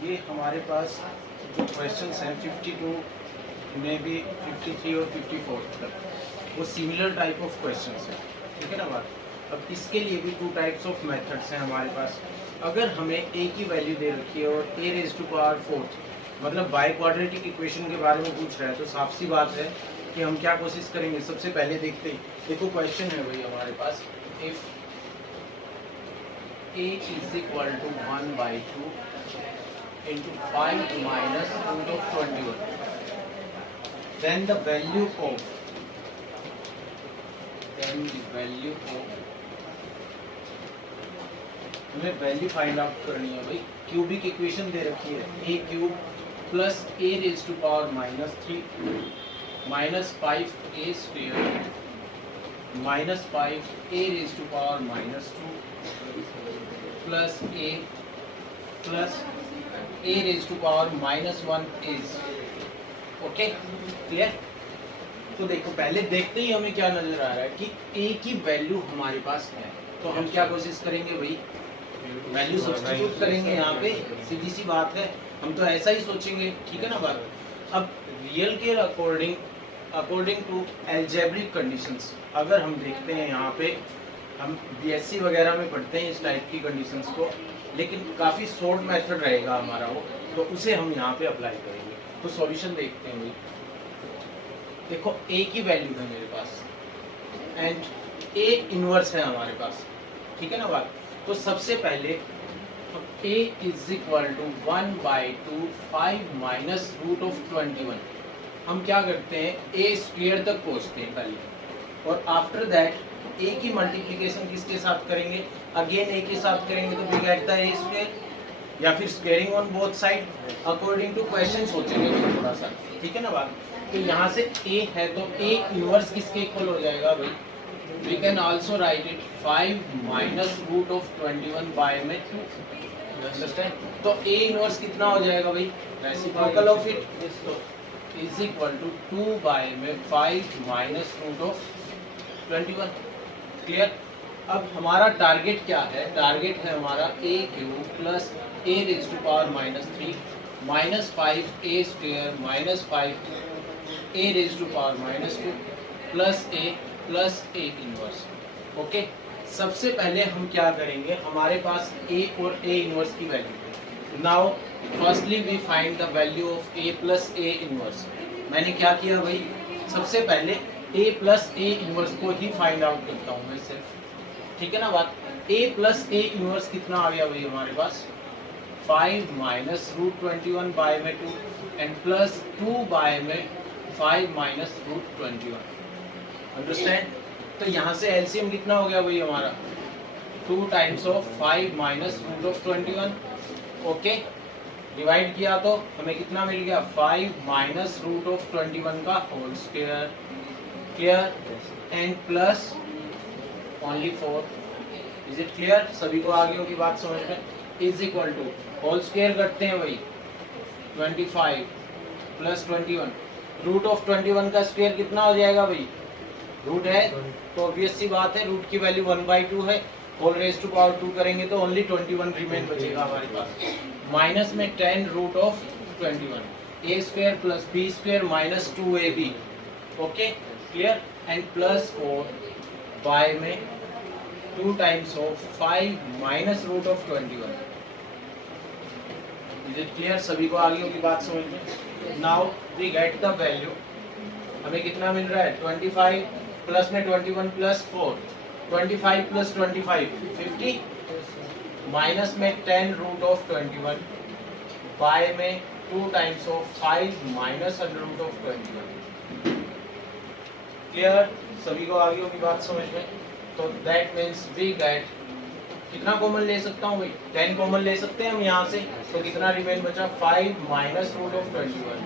ये हमारे पास जो क्वेश्चंस हैं 52 में भी 53 और 54 तक वो सिमिलर टाइप ऑफ क्वेश्चंस हैं, ठीक है ना बात। अब इसके लिए भी टू टाइप्स ऑफ मेथड्स हैं हमारे पास। अगर हमें ए की वैल्यू दे रखी है और ए रेज़ टू पावर 4 मतलब बाई क्वाड्रेटिक इक्वेशन के बारे में पूछ रहा है, तो साफ सी बात है कि हम क्या कोशिश करेंगे। सबसे पहले देखते ही देखो क्वेश्चन है भाई हमारे पास, if a is equal to 1/2 into 5 minus root of 21, then the value of हमें वैल्यू फाइंड आउट करनी है भाई। क्यूबिक इक्वेशन दे रखी है a cube plus a raise to power -3 minus 5a square minus 5a raise to power -2 plus a raise to power -1 is okay clear. तो देखो पहले देखते ही हमें क्या नजर आ रहा है कि a की वैल्यू हमारे पास है, तो हम क्या कोशिश करेंगे भाई, वैल्यू सब्स्टिट्यूट करेंगे यहाँ पे, सीधी सी बात है। हम तो ऐसा ही सोचेंगे, ठीक है ना बात। अब रियल के अकॉर्डिंग टू एल्जेब्रिक कंडीशंस अगर हम देखते हैं यहाँ पे, हम बीएससी वगैरह में पढ़ते हैं इस टाइप की कंडीशंस को, लेकिन काफ़ी शॉर्ट मेथड रहेगा हमारा वो, तो उसे हम यहाँ पे अप्लाई करेंगे। तो सॉल्यूशन देखते हैं भाई। देखो ए की वैल्यू है मेरे पास एंड ए इनवर्स है हमारे पास, ठीक है ना बात। तो सबसे पहले a is equal to 1/2 5 minus root of 21, हम क्या करते हैं a स्क्वायर तक पहुँचते हैं पहले, और आफ्टर दैट a की मल्टीप्लिकेशन किसके साथ करेंगे, अगेन a के साथ करेंगे, तो we get the a square, या फिर squaring on both side according to question सोचेंगे थोड़ा सा, ठीक है ना बात। तो यहाँ से a है तो a इनवर्स किसके इक्वल हो जाएगा भाई, we can also write it 5 minus root of 21 by में 2, you understand। तो a इनवर्स कितना हो जाएगा भाई, reciprocal of it is equal to 2 by में 5 minus root of 21, क्लियर। अब हमारा टारगेट क्या है, टारगेट है हमारा a cube plus a raise to power -3 minus 5a square minus 5a raise to power -2 plus a inverse, okay. सबसे पहले हम क्या करेंगे, हमारे पास a और a इनवर्स की value. Now firstly we find the value of a plus a inverse. मैंने क्या किया भाई, सबसे पहले a प्लस a इनवर्स को ही फाइंड आउट करता हूँ मैं सिर्फ, ठीक है ना बात। a प्लस a इनवर्स कितना आ गया भाई हमारे पास, 5 माइनस रूट 21 बाय में 2 एंड प्लस 2 बाय में 5 माइनस रूट 21, अंडरस्टैंड। तो यहाँ से एलसीएम कितना हो गया भाई हमारा, 2 times of 5 minus root of 21, okay. Divide किया तो हमें कितना मिल गया, 5 माइनस रूट ऑफ 21 का whole square, clear, and plus only 4, is it clear. सभी को आगे की बात समझ में, is equal to whole square करते हैं भाई 25 प्लस 21, रूट ऑफ 21 का स्क्वायर कितना हो जाएगा भाई, रूट है तो ऑब्वियस सी बात है रूट की वैल्यू 1/2 है, होल रेज टू पावर 2 करेंगे तो ओनली 21 रिमेन बचेगा हमारे पास, माइनस में 10 root of 21 a square plus b square minus 2ab, okay clear, and plus 4 by में 2 times of 5 minus root of 21, is it clear. सभी को आगे की बात समझ में। Now we get the value, हमें कितना मिल रहा है, 25 प्लस में 21 प्लस 4, 25 प्लस 25 50, माइनस में 10 रूट ऑफ 21 बाय में 2 times of 5 minus under root of 21, clear. सभी को आगे की बात समझ में। तो दैट मीन्स वी गेट, कितना कॉमन ले सकता हूँ भाई, 10 कॉमन ले सकते हैं हम यहाँ से, तो कितना रिमेन बचा, 5 माइनस रूट ऑफ 21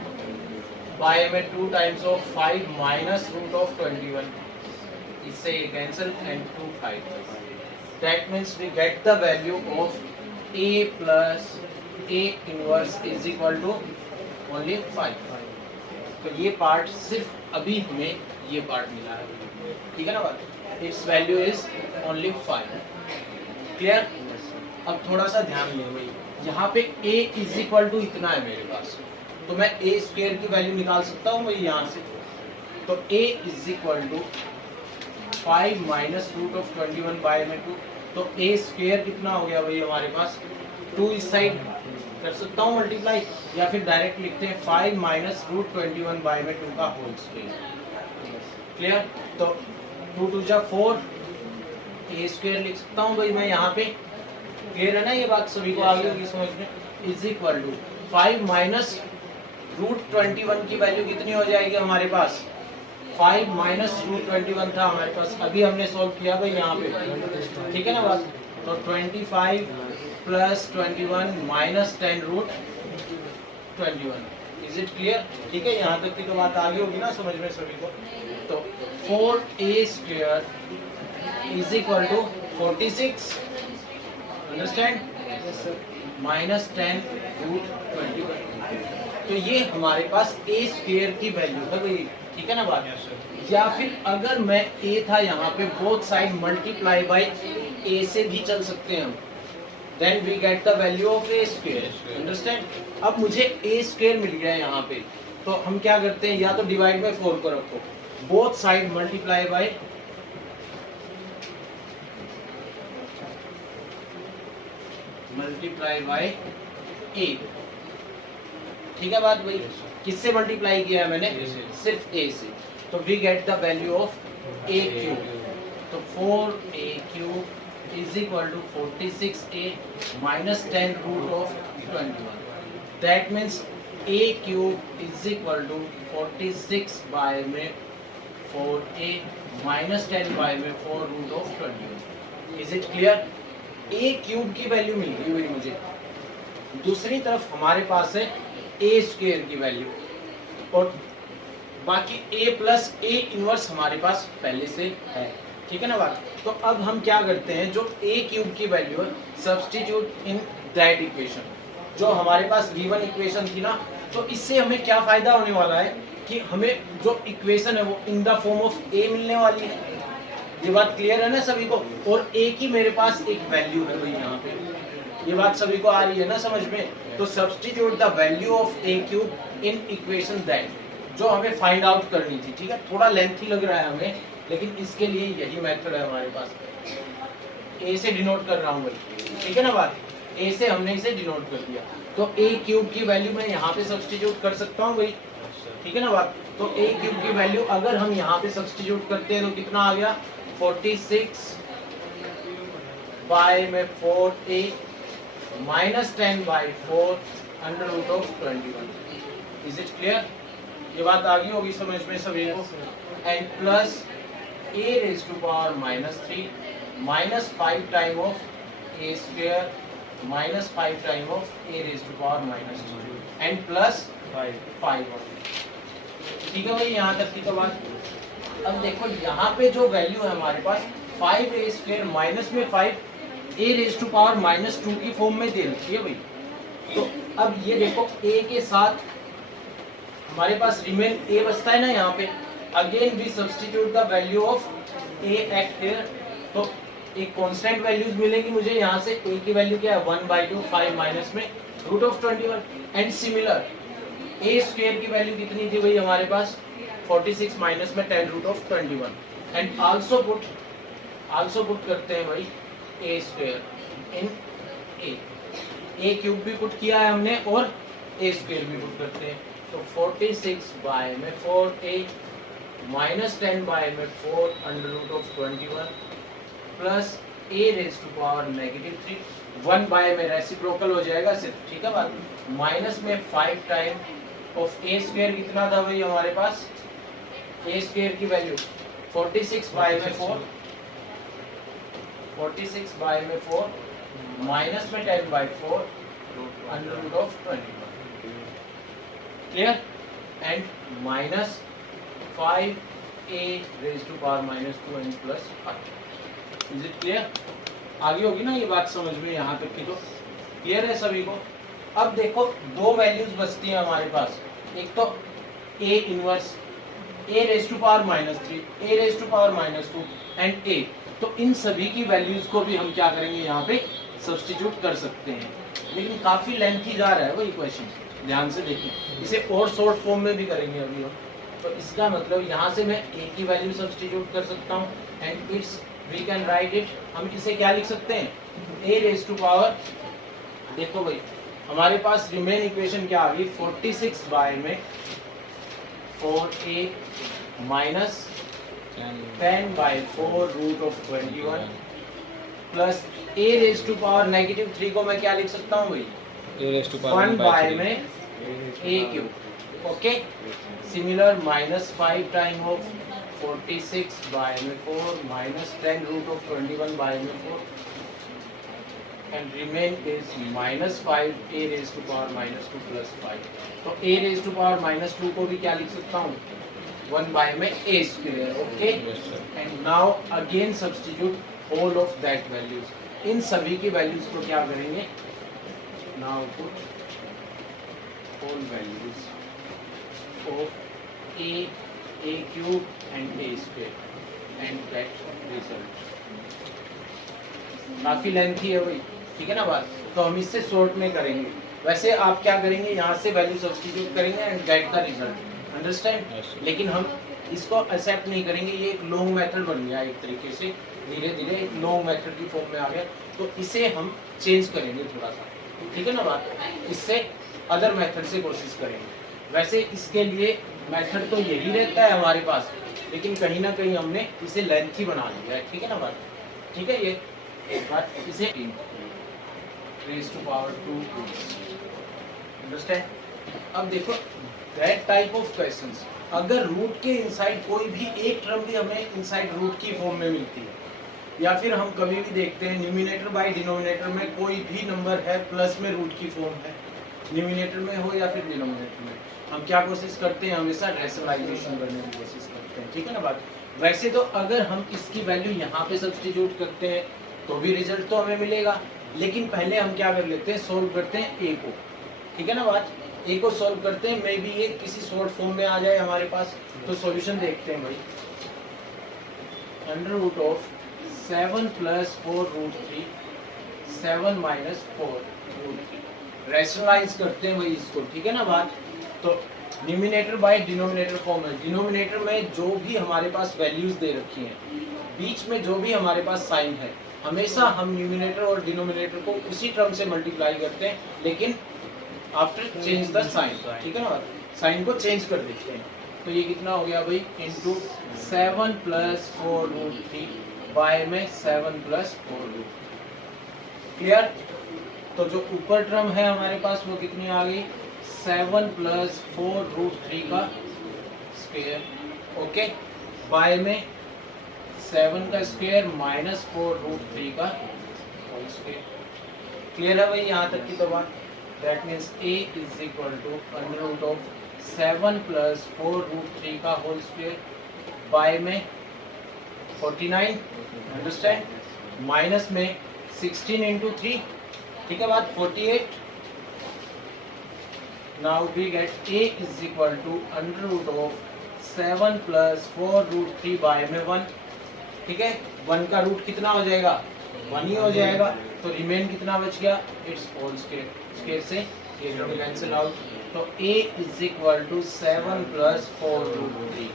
बाय में 2 times of 5 minus root of 21, इससे ये cancel and 2 5, that means we get the value of a plus a inverse is equal to only 5। तो ये पार्ट सिर्फ अभी हमें ये पार्ट मिला है, ठीक है ना बात, it's value is only 5, clear. अब थोड़ा सा ध्यान दें भाई, यहाँ पे a इज इक्वल टू इतना है मेरे पास, तो मैं a स्क्वायर की वैल्यू निकाल सकता हूँ भाई यहाँ से। तो a is equal to 5 minus root of 21 by में 2, तो a स्क्वायर कितना हो गया भाई हमारे पास, 2 इस साइड कर सकता हूँ मल्टीप्लाई, या फिर डायरेक्ट लिखते हैं 5 माइनस रूट 21 बाय में 2 का होल स्क्वायर। क्लियर? तो 2 2 जा 4, a स्क्वायर लिख सकता हूँ भाई मैं यहाँ पे। क्लियर है ना ये बात, सभी को आगे होगी समझ में। Is equal to 5 minus root 21 की वैल्यू कितनी हो जाएगी हमारे पास, 5 माइनस रूट 21 था हमारे पास, अभी हमने सॉल्व किया भाई यहाँ पे, ठीक है ना बात। तो 25 plus 21 minus 10 root 21। Is it clear? ठीक है, यहाँ तक की तो बात आगे होगी ना समझ में सभी को। तो 4a square is equal to 46, understand, minus 10 root 21। तो ये हमारे पास a स्क्वायर की वैल्यू है भाई, ठीक है ना बात। या फिर अगर मैं a था यहाँ पे, both side multiply by a से भी चल सकते हैं हम, then we get the value of a square, understand. अब मुझे a स्क्वायर मिल गया है यहाँ पे, तो हम क्या करते हैं, या तो डिवाइड बाय 4 को रखो, both side multiply by a, ठीक है बात भाई। किससे मल्टीप्लाई किया है मैंने, सिर्फ a से, तो we get the value of a cube. तो 4a cube is equal to 46a minus 10 root of 21। That means a cube is equal to 46 by में 4a माइनस 10 बाय में 4 root of 21। Is it clear? a cube की value मिल गई हुई मुझे। दूसरी तरफ हमारे पास है a स्क्वायर की वैल्यू, और बाकी a प्लस a इनवर्स हमारे पास पहले से है, ठीक है ना बात। तो अब हम क्या करते हैं, जो a क्यूब की वैल्यू है, सब्स्टिट्यूट इन दैट इक्वेशन, जो हमारे पास गिवन इक्वेशन थी ना। तो इससे हमें क्या फायदा होने वाला है कि हमें जो इक्वेशन है वो इन द फॉर्म ऑफ a मिलने वाली है। ये बात क्लियर है ना सभी को। और a की मेरे पास एक वैल्यू है भाई यहाँ पे, ये बात सभी को आ रही है ना समझ में। तो substitute the value of a cube in equation that, जो हमें फाइंड आउट करनी थी, ठीक है। थोड़ा लेंथी लग रहा है हमें, लेकिन इसके लिए यही मेथड है हमारे पास। a से डिनोट कर रहा हूँ भाई, ठीक है ना बात। a से हमने इसे डिनोट कर दिया, तो a क्यूब की वैल्यू मैं यहाँ पे सब्स्टिट्यूट कर सकता हूँ भाई, ठीक है ना बात। तो a क्यूब की वैल्यू अगर हम यहाँ पे सब्स्टिट्यूट करते हैं तो कितना आ गया, 46 बाय में 4a minus 10 by 4 under root of 21। Is it clear? ये बात आ गई होगी समझ में सभी को। And plus a raise to power minus 3 minus 5 time of a square minus 5 time of a raise to power minus 2 and plus 5। ठीक है भाई, यहाँ तक की तो बात। अब देखो यहाँ पे जो वैल्यू है हमारे पास 5a स्क्वायर माइनस में 5 a raise to power minus 2 की फॉर्म में दे रखी है भाई। तो अब ये देखो a के साथ हमारे पास रिमेन a बचता है ना यहाँ पे। Again we substitute the value of a at here, तो एक कांस्टेंट वैल्यूज मिलेंगी मुझे यहाँ से। a की वैल्यू क्या है 1/2 5 माइनस में root of 21। And similar a square की वैल्यू कितनी थी भाई हमारे पास 46 माइनस में 10 root of 21। And also put करते हैं भाई a square in a cube भी पुट किया है हमने और a स्क्वायर भी पुट करते हैं। तो 46 बाय में 4a माइनस 10 बाय में 4 under root of 21 plus a raise to power negative 3 1 by में रेसिप्रोकल हो जाएगा सिर्फ, ठीक है बात। माइनस में 5 टाइम ऑफ a स्क्वायर कितना था भाई हमारे पास, a स्क्वायर की वैल्यू 46 बाय में 4 माइनस में 10 by 4 under root of 21। Clear? And minus 5a raise to power minus 2 and plus 5। Is it clear? आगे होगी ना ये बात समझ में, यहाँ तक की तो क्लियर है सभी को। अब देखो दो वैल्यूज बचती हैं हमारे पास, एक तो a inverse a raise to power minus 3 a raise to power minus 2 and a। तो इन सभी की वैल्यूज को भी हम क्या करेंगे यहाँ पे सब्स्टिट्यूट कर सकते हैं, लेकिन काफी लेंथी जा रहा है वो इक्वेशन, ध्यान से देखिए। इसे और शॉर्ट फॉर्म में भी करेंगे अभी हम। तो इसका मतलब यहाँ से मैं a की वैल्यू सब्स्टिट्यूट कर सकता हूँ and it's we can write it, हम इसे क्या लिख सकते हैं, a रेज़ टू पावर, देखो भाई हमारे पास रिमेन इक्वेशन क्या आ गई, 46 बाय में 4a minus 10 by 4 root of 21 plus a raise to power negative 3 को मैं क्या लिख सकता हूँ भाई, a raised to power 1 by में a cube, okay. Similar minus 5 time of 46 by में 4 माइनस 10 रूट ऑफ 21 बाय में 4 and remain is minus 5 a raise to power minus 2 plus 5। तो a raise to power minus 2 को भी क्या लिख सकता हूँ, 1 बाय में a square, okay. And now again substitute whole of that values, इन सभी की वैल्यूज को क्या करेंगे, now put whole values of a cube and a square and get result. काफी लेंथी है वही, ठीक है ना बात, तो हम इससे शॉर्ट में करेंगे। वैसे आप क्या करेंगे, यहाँ से वैल्यू सब्स्टिट्यूट करेंगे and gate the result, understand. लेकिन हम इसको एक्सेप्ट नहीं करेंगे, ये एक लॉन्ग मेथड बन गया एक तरीके से, धीरे धीरे एक लॉन्ग मेथड की फॉर्म में आ गया, तो इसे हम चेंज करेंगे थोड़ा सा, ठीक है ना बात, इससे अदर मेथड से कोशिश करेंगे। वैसे इसके लिए मेथड तो यही रहता है हमारे पास, लेकिन कहीं ना कहीं हमने इसे लेंथी बना लिया है, ठीक है ना बात, ठीक है। ये एक बार इसे रेज़ टू पावर 2, अंडरस्टैंड। अब देखो दैट टाइप ऑफ क्वेश्चंस, अगर रूट के इनसाइड कोई भी एक टर्म भी हमें इनसाइड रूट की फॉर्म में मिलती है, या फिर हम कभी भी देखते हैं न्यूमिनेटर बाय डिनोमिनेटर में कोई भी नंबर है प्लस में रूट की फॉर्म है, न्यूमिनेटर में हो या फिर डिनोमिनेटर में, हम क्या कोशिश करते हैं, हमेशा रैशनलाइजेशन करने की कोशिश करते हैं, ठीक है ना बात। वैसे तो अगर हम इसकी वैल्यू यहाँ पे सब्स्टिट्यूट करते हैं तो भी रिजल्ट तो हमें मिलेगा, लेकिन पहले हम क्या कर लेते हैं, सोल्व करते हैं a को, ठीक है ना बात, a को सोल्व करते हैं, मे बी ये किसी शॉर्ट फॉर्म में आ जाए हमारे पास। तो सॉल्यूशन देखते हैं भाई, under root of 7 plus 4 root 3 7 minus 4 root 3, rationalise करते हैं भाई इसको, ठीक है ना बात। तो न्यूमिनेटर बाय डिनोमिनेटर फॉर्म है, डिनोमिनेटर में जो भी हमारे पास वैल्यूज दे रखी हैं, बीच में जो भी हमारे पास साइन है, हमेशा हम न्यूमिनेटर और डिनोमिनेटर को उसी टर्म से मल्टीप्लाई करते हैं, लेकिन आफ्टर चेंज द साइन, ठीक है ना, साइन को चेंज कर देते हैं। तो ये कितना हो गया भाई, इंटू 7 प्लस 4 रूट 3 बाय में 7 प्लस 4 रूट, क्लियर। तो जो ऊपर टर्म है हमारे पास वो कितनी आ गई, 7 प्लस 4 रूट 3 का स्क्वायर, ओके, बाय में 7 का स्क्वायर माइनस 4 रूट 3 का होल स्क्वायर, क्लियर है भाई यहाँ तक की तो बात। That means a is equal to under root of 7 plus 4 root 3 का होल स्क्वायर बाय में 49, अंडरस्टैंड, माइनस में 16 इंटू 3, ठीक है बात, 48। Now we get a is equal to under root of 7 plus 4 root 3 by में 1, ठीक है, 1 का रूट कितना हो जाएगा, 1 ही हो जाएगा, तो रिमेन कितना बच गया, इट्स होल स्क्वायर, स्क्वायर से ये कैंसिल आउट, तो a is equal to 7 plus 4 root 3,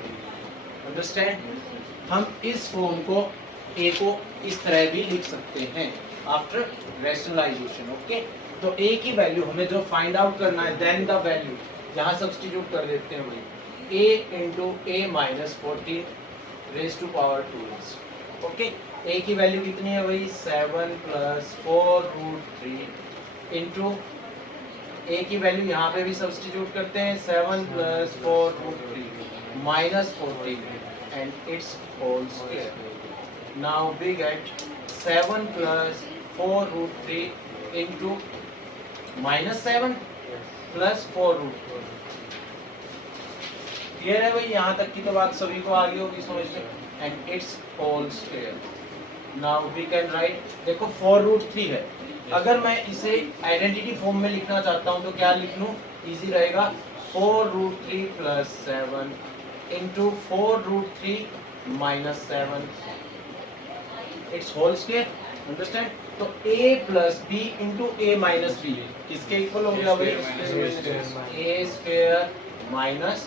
understand. हम इस फॉर्म को a को इस तरह भी लिख सकते हैं आफ्टर रैशनलाइजेशन, ओके। तो a की वैल्यू हमें जो फाइंड आउट करना है, देन द वैल्यू यहाँ सब्स्टिट्यूट कर देते हैं भाई, a into a minus 14 raise to power 2, okay. a की वैल्यू कितनी है भाई, 7 प्लस 4 रूट 3 इंटू a की वैल्यू यहाँ पे भी सब्स्टिट्यूट करते हैं, 7 plus 4 root 3 minus 14 and it's whole square. Now we gate 7 plus 4 root 3 into minus 7 plus 4 root 4, clear है भाई यहाँ तक की तो बात सभी को आ गई होगी समझ में, and it's whole square. Now we can write, देखो 4 रूट 3 है, अगर मैं इसे आइडेंटिटी फॉर्म में लिखना चाहता हूँ तो क्या लिख लूँ, इजी रहेगा, 4 root 3 plus 7 into 4 root 3 minus 7, it's whole square, understand. तो a plus B into A minus B किसके इक्वल हो गया भाई? A square minus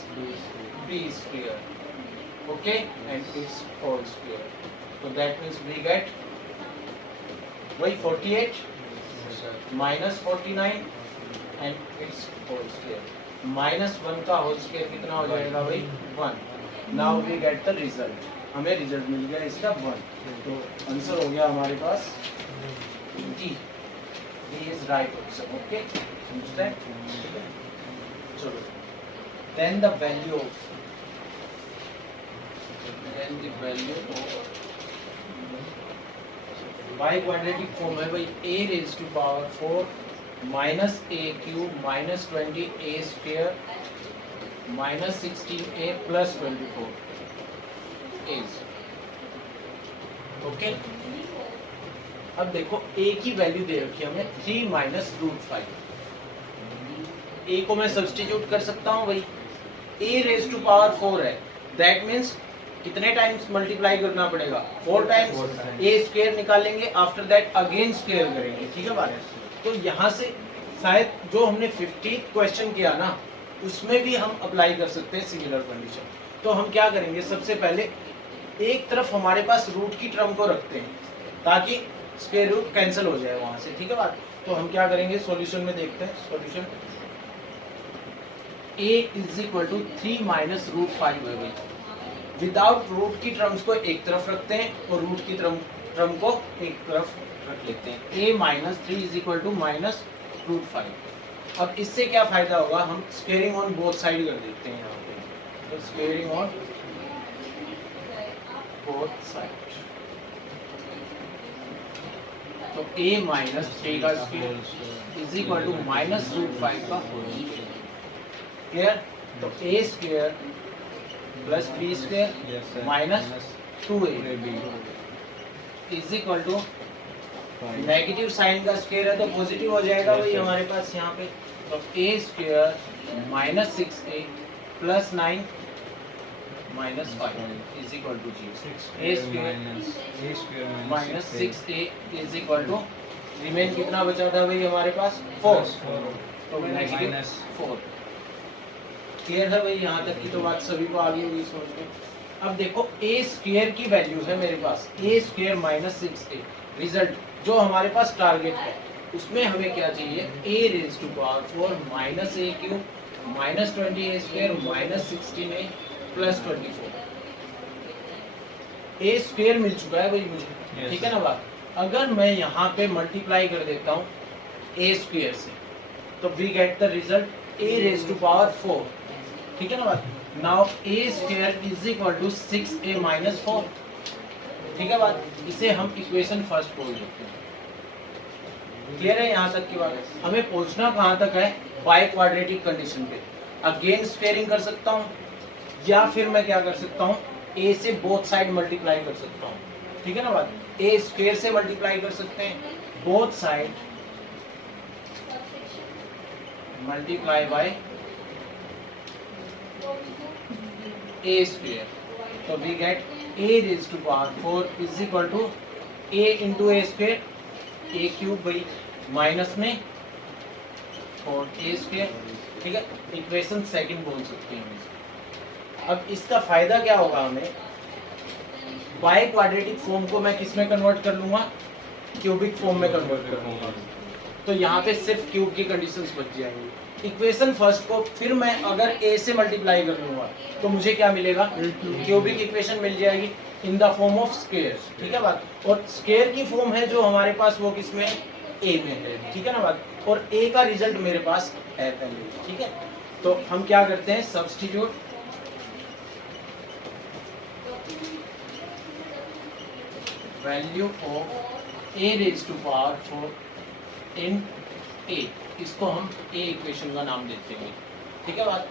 B square, okay, and it's whole square. तो दैट मीन्स वी गेट वही 48 minus 49 and it's whole square. -1 का whole square कितना हो जाएगा भाई? 1। Now we get the result, हमें रिजल्ट मिल गया इसका 1। तो आंसर हो गया हमारे पास D is right option, okay, understand? चलो, then the value of y quadratic form है भाई a raised to power 4 minus a cube minus 20a square minus 16a plus 24 is, okay? अब देखो a की वैल्यू दे रखी है हमें 3 माइनस रूट 5। a को मैं सब्स्टिट्यूट कर सकता हूँ भाई, a रेज टू पावर 4 है, दैट मीन्स कितने टाइम्स मल्टीप्लाई करना पड़ेगा? 4 टाइम्स। a स्क्वायर निकालेंगे, आफ्टर दैट अगेन स्क्वायर करेंगे, ठीक है बात? तो यहाँ से शायद जो हमने 50th क्वेश्चन किया ना, उसमें भी हम अप्लाई कर सकते हैं सिमिलर कंडीशन। तो हम क्या करेंगे, सबसे पहले एक तरफ हमारे पास रूट की टर्म को रखते हैं ताकि स्क्वायर रूट कैंसिल हो जाए वहां से, ठीक है बात? तो हम क्या करेंगे, सॉल्यूशन में देखते हैं। Solution a is equal to 3 minus root 5 है भाई। विदाउट रूट की टर्म्स को एक तरफ रखते हैं और रूट की टर्म को एक तरफ रख लेते हैं। a minus 3 is equal to minus root 5। अब इससे क्या फायदा होगा, हम स्क्वेयरिंग ऑन बोथ साइड कर देते हैं यहाँ पे। तो स्क्वेयरिंग ऑन बोथ साइड, तो a माइनस 3 का square is equal to minus root 5 का होल स्क्वायर, क्लियर? तो a square plus b square minus 2ab is equal to, negative sign का स्क्वायर है तो पॉजिटिव हो जाएगा भाई हमारे पास यहाँ पे। तो a square minus 6a plus 9 minus 5 is equal to 0। a square minus 6a is equal to, remain कितना बचा था भाई हमारे पास? 4। तो नेगेटिव 4। क्लियर है भाई? यहाँ तक की तो बात सभी को आ गई होगी समझ में। अब देखो a स्क्वायर की वैल्यू है मेरे पास a square minus 6a। Result जो हमारे पास टारगेट है उसमें हमें क्या चाहिए, a raise to power 4 minus a cube minus 20a square minus 16a plus 24। a square मिल चुका है भाई मुझे, ठीक है ना बात? अगर मैं यहाँ पे मल्टीप्लाई कर देता हूँ a स्क्वायर से, तो we get the result a raise to power 4, ठीक है ना बात? Now a square is equal to 6a minus 4, ठीक है बात? इसे हम इक्वेशन फर्स्ट बोल देते हैं। क्लियर है यहाँ तक की बात? हमें पहुंचना कहाँ तक है, बाय क्वाड्रेटिक कंडीशन पे। अगेन स्क्वेयरिंग कर सकता हूँ या फिर मैं क्या कर सकता हूँ, a से बोथ साइड मल्टीप्लाई कर सकता हूँ, ठीक है ना बात? a स्क्वायर से मल्टीप्लाई कर सकते हैं, both side multiply by a square. तो we get a raise to power 4 is equal to a into a square, a cube by minus में 4a स्क्वायर, ठीक है? इक्वेशन सेकंड बोल सकते हैं। अब इसका फायदा क्या होगा हमें, बाय क्वाड्रेटिक फॉर्म को मैं किस में कन्वर्ट कर लूंगा, क्यूबिक फॉर्म में कन्वर्ट कर लूंगा। तो यहाँ पे सिर्फ क्यूब की कंडीशंस बच जाएंगी। इक्वेशन फर्स्ट को फिर मैं अगर a से मल्टीप्लाई कर लूंगा तो मुझे क्या मिलेगा, क्यूबिक इक्वेशन मिल जाएगी इन द फॉर्म ऑफ स्क्वायर, ठीक है बात? और स्क्वायर की फॉर्म है जो हमारे पास वो किसमें, a में है, ठीक है ना बात? और a का रिजल्ट मेरे पास है पहले, ठीक है? तो हम क्या करते हैं, substitute value of a raise to power 4 in a, इसको हम a इक्वेशन का नाम देते हैं, ठीक है बात?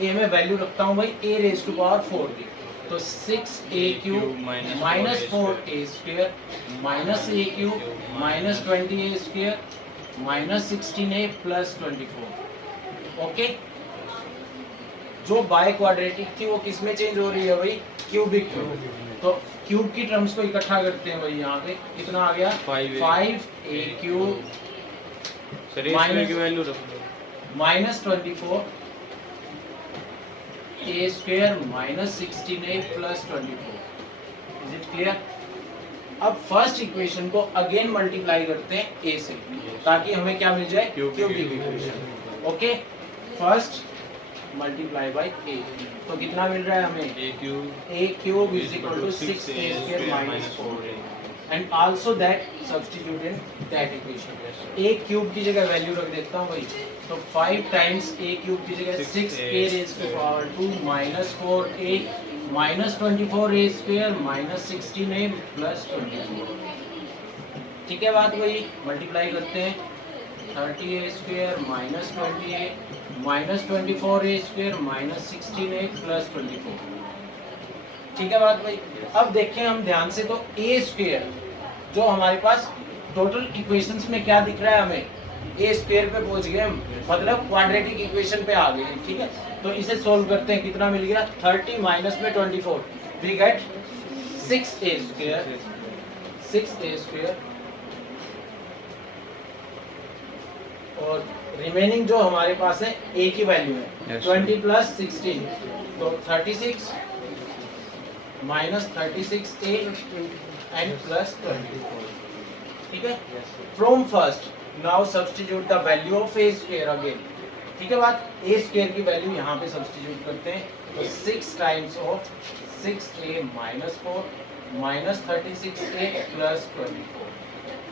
a में वैल्यू रखता हूँ भाई a रेज टू पावर 4 की, तो 6a cube minus 4a square minus a cube minus 20a square minus 16a plus 24, okay? जो बाय क्वाड्रेटिक थी वो किस में चेंज हो रही है भाई, क्यूबिक में। तो क्यूब की टर्म्स को इकट्ठा करते हैं वही यहाँ पे कितना आ गया 5a cube minus 24 a square minus 16a plus 24। Is it clear? अब फर्स्ट इक्वेशन को अगेन मल्टीप्लाई करते हैं a से ताकि हमें क्या मिल जाए cubic equation. Okay, first multiply by a, तो कितना मिल रहा है हमें a cube is equal to 6a square minus 4a and also that substitute in that equation. a cube की जगह वैल्यू रख देता हूँ भाई, तो 5 टाइम्स a क्यूब की जगह 6a raise to power 2 minus 4a minus 24a square minus 16a plus 24। ठीक है बात वही, मल्टीप्लाई करते हैं 30a square minus 20a minus 24a square minus 16a plus 24। ठीक है बात भाई। अब देखें हम ध्यान से, तो a स्क्वायर जो हमारे पास टोटल इक्वेशंस में क्या दिख रहा है हमें, a स्क्वायर पे पहुंच गए हम, मतलब क्वाड्रेटिक इक्वेशन पे आ गए। ठीक है, तो इसे सोल्व करते हैं, कितना मिल गया 30 माइनस में 24 we get 6a square, 6a square और रिमेनिंग जो हमारे पास है a की वैल्यू है 20 प्लस 16 तो 36 माइनस 36a एंड प्लस 24। ठीक है, from first now substitute the value of a square again. ठीक है बात, a स्क्वायर की वैल्यू यहाँ पे सब्स्टिट्यूट करते हैं, तो 6 times of 6a minus 4 minus 36a plus 24,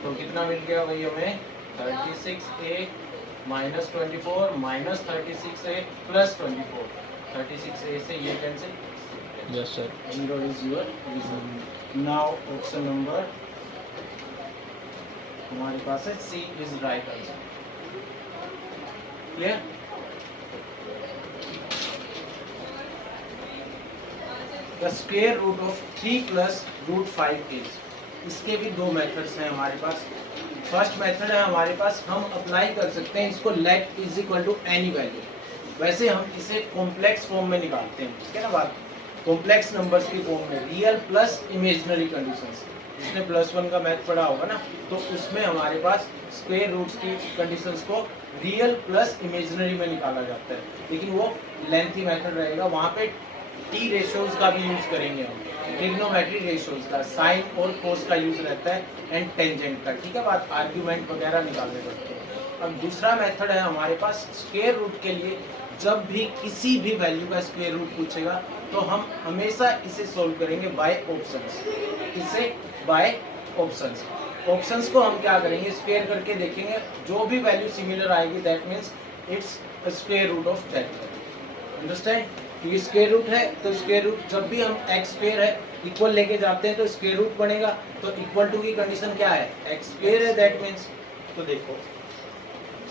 तो कितना मिल गया भाई हमें 36a minus 24 minus 36a plus 24। 36a से ये cancel. Yes sir. Enroll is your result. Now option number हमारे पास है C is right answer. Clear? The square root of 3 plus root 5 is. इसके भी दो मेथड्स हैं हमारे पास। फर्स्ट मेथड है हमारे पास, हम अप्लाई कर सकते हैं इसको let is equal to any value. वैसे हम इसे कॉम्प्लेक्स फॉर्म में निकालते हैं, ठीक है ना बात, कॉम्प्लेक्स नंबर्स की फॉर्म में, रियल प्लस इमेजिनरी कंडीशंस। जिसने +1 का मैथ पढ़ा होगा ना, तो उसमें हमारे पास स्क्वायर रूट्स की कंडीशंस को रियल प्लस इमेजिनरी में निकाला जाता है, लेकिन वो लेंथी मेथड रहेगा। वहाँ पे टी रेशियोज का भी यूज करेंगे हम, ट्रिग्नोमेट्री रेशियोज का, साइन और कोस का यूज रहता है एंड टेंजेंट का। ठीक है बात, आर्ग्यूमेंट वगैरह निकालने पड़ते हैं। अब दूसरा मेथड है हमारे पास स्क्वायर रूट के लिए, जब भी किसी भी वैल्यू का स्क्वायर रूट पूछेगा तो हम हमेशा इसे सोल्व करेंगे बाय ऑप्शंस। इसे बाय ऑप्शंस, ऑप्शंस को हम क्या करेंगे, स्क्वायर करके देखेंगे, जो भी वैल्यू सिमिलर आएगी that means it's square root of that. Understand? ये स्क्वायर रूट है तो स्क्वायर रूट, जब भी हम एक्स स्क्वायर है इक्वल लेके जाते हैं तो स्क्वायर रूट बनेगा, तो इक्वल टू की कंडीशन क्या है, एक्स स्क्वायर है, दैट मीन्स, तो देखो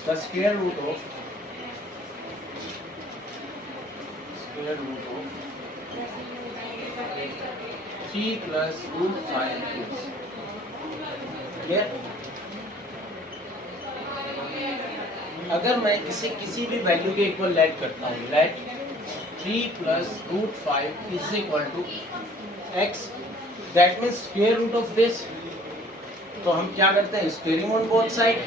the square root of 3 plus root 5 is clear? अगर मैं इसे किसी भी वैल्यू के इक्वल लेट करता हूँ, late 3 plus root 5 is equal to x, that means square root of this, तो हम क्या करते हैं, स्क्वेयरिंग ऑन बोथ साइड।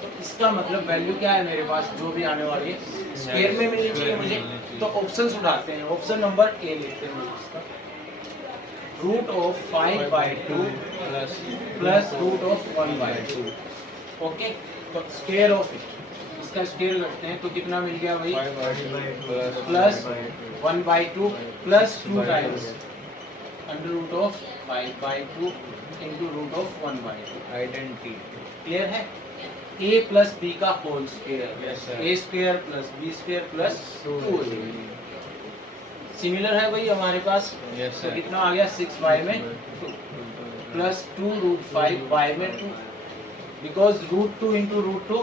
तो इसका मतलब वैल्यू क्या है मेरे पास, जो भी आने वाली है स्क्वेयर में मिलनी चाहिए मुझे, तो ऑप्शंस उठाते हैं। ऑप्शन नंबर ए लिखते हैं इसका, root of 5/2 plus root of 1/2। Okay, तो स्क्वेयर ऑफ इट, इसका स्क्वेयर करते हैं तो कितना मिल गया भाई, plus 1/2 plus 2 times under root of 5/2 into root of 1/2। Identity clear है? a प्लस b का whole square, a square plus b square plus 2a similar है भाई हमारे पास। तो कितना आ गया, 6y में 2 प्लस 2 रूट 5y में 2, बिकॉज रूट 2 इंटू रूट 2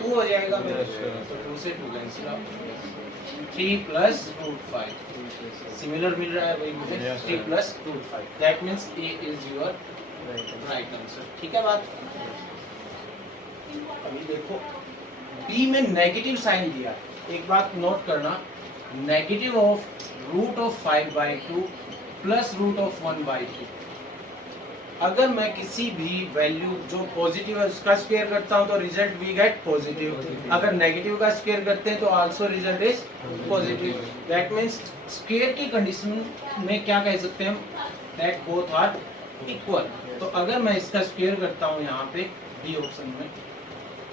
हो जाएगा मेरा, तो 2 से 2 cancel out, 3 plus root 5 similar मिल रहा है भाई मुझे, 3 plus root 5, that means a is your right answer. ठीक है बात। अभी देखो b में नेगेटिव साइन दिया, एक बात नोट करना, negative of root of 5/2 plus root of 1/2। अगर मैं किसी भी वैल्यू जो पॉजिटिव है उसका स्क्वायर करता हूं तो रिजल्ट वी गेट पॉजिटिव, अगर नेगेटिव का स्क्वायर करते हैं तो also result is positive. That means square की कंडीशन में क्या कह सकते हैं हम, दैट बोथ आर इक्वल। तो अगर मैं इसका स्क्वायर करता हूं यहाँ पे बी ऑप्शन में,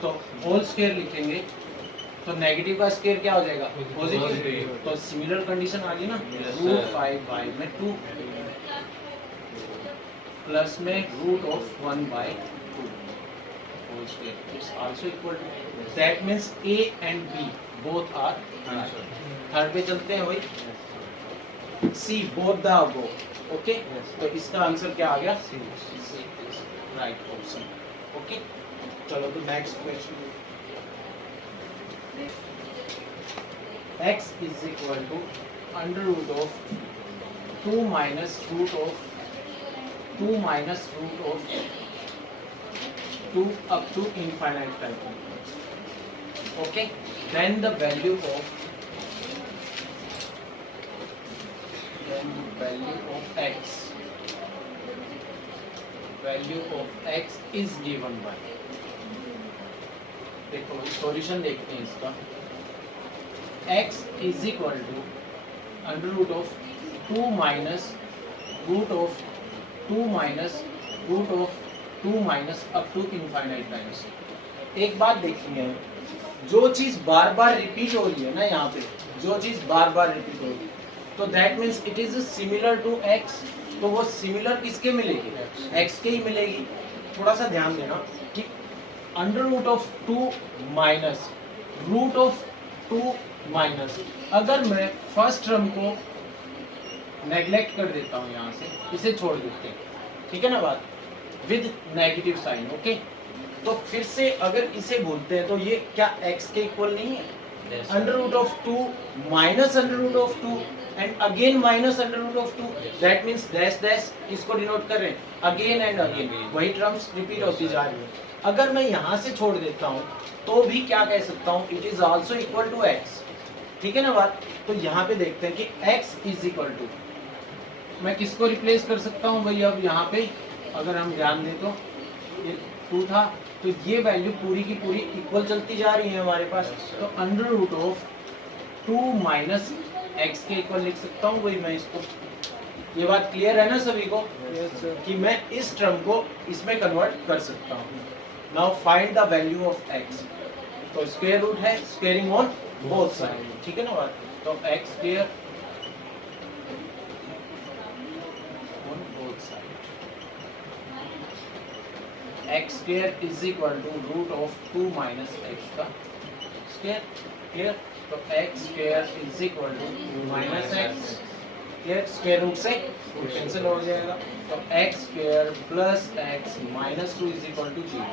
तो होल स्क्वायर लिखेंगे तो नेगेटिव का स्क्वायर क्या हो जाएगा, पॉजिटिव। तो सिमिलर कंडीशन आ गई ना, रूट 5/2 में 2 प्लस में root of 1/2 whole square it's also equal to, that means A and B both are answer. Third पे चलते हैं वही, C both the above. Okay, तो इसका आंसर क्या आ गया, C is right option. Okay, चलो तो next question, x is equal to under root of 2 minus root of 2 minus root of 2 up to infinite time. Okay, then the value of x is given by, देखो solution देखते हैं इसका, x is equal to under root of 2 minus root of 2 minus root of 2 minus up to infinite times। एक बात देखिए, जो चीज बार बार repeat हो रही है ना, यहाँ पे जो चीज बार बार रिपीट हो रही है तो that means it is similar to x। तो वो सिमिलर किसके मिलेगी, x के ही मिलेगी। थोड़ा सा ध्यान देना कि under root of 2 minus root of 2 minus, अगर मैं फर्स्ट टर्म को नेग्लेक्ट कर देता हूं, यहां से इसे छोड़ देते हैं, ठीक है ना बात, विद नेगेटिव साइन। ओके, तो फिर से अगर इसे बोलते हैं तो ये क्या x के इक्वल नहीं है, under root of 2 minus under root of 2 and again minus under root of 2, that means dash dash इसको डिनोट कर रहे हैं, अगेन एंड अगेन वही टर्म्स रिपीट होती जा रही है। अगर मैं यहां से छोड़ देता हूं तो भी क्या कह सकता हूं, it is also equal to x, ठीक है ना बात। तो यहाँ पे देखते हैं कि x इज इक्वल टू, मैं किसको रिप्लेस कर सकता हूँ भाई, अब यहाँ पे अगर हम ध्यान दें तो ये 2 था, तो ये वैल्यू पूरी की पूरी इक्वल चलती जा रही है हमारे पास। तो under root of 2 minus x के इक्वल लिख सकता हूँ भाई मैं इसको। ये बात क्लियर है ना सभी को, कि मैं इस टर्म को इसमें कन्वर्ट कर सकता हूँ। Now find the value of x, तो स्क्वायर रूट है, स्क्वायरिंग ऑन बोथ साइड, ठीक है ना बात। तो x square on both side, x square is equal to root of 2 minus x का स्क्वायर, क्लियर। तो x square is equal to minus x, clear, square root से cancel हो जाएगा। तो x square plus x minus 2 is equal to 0।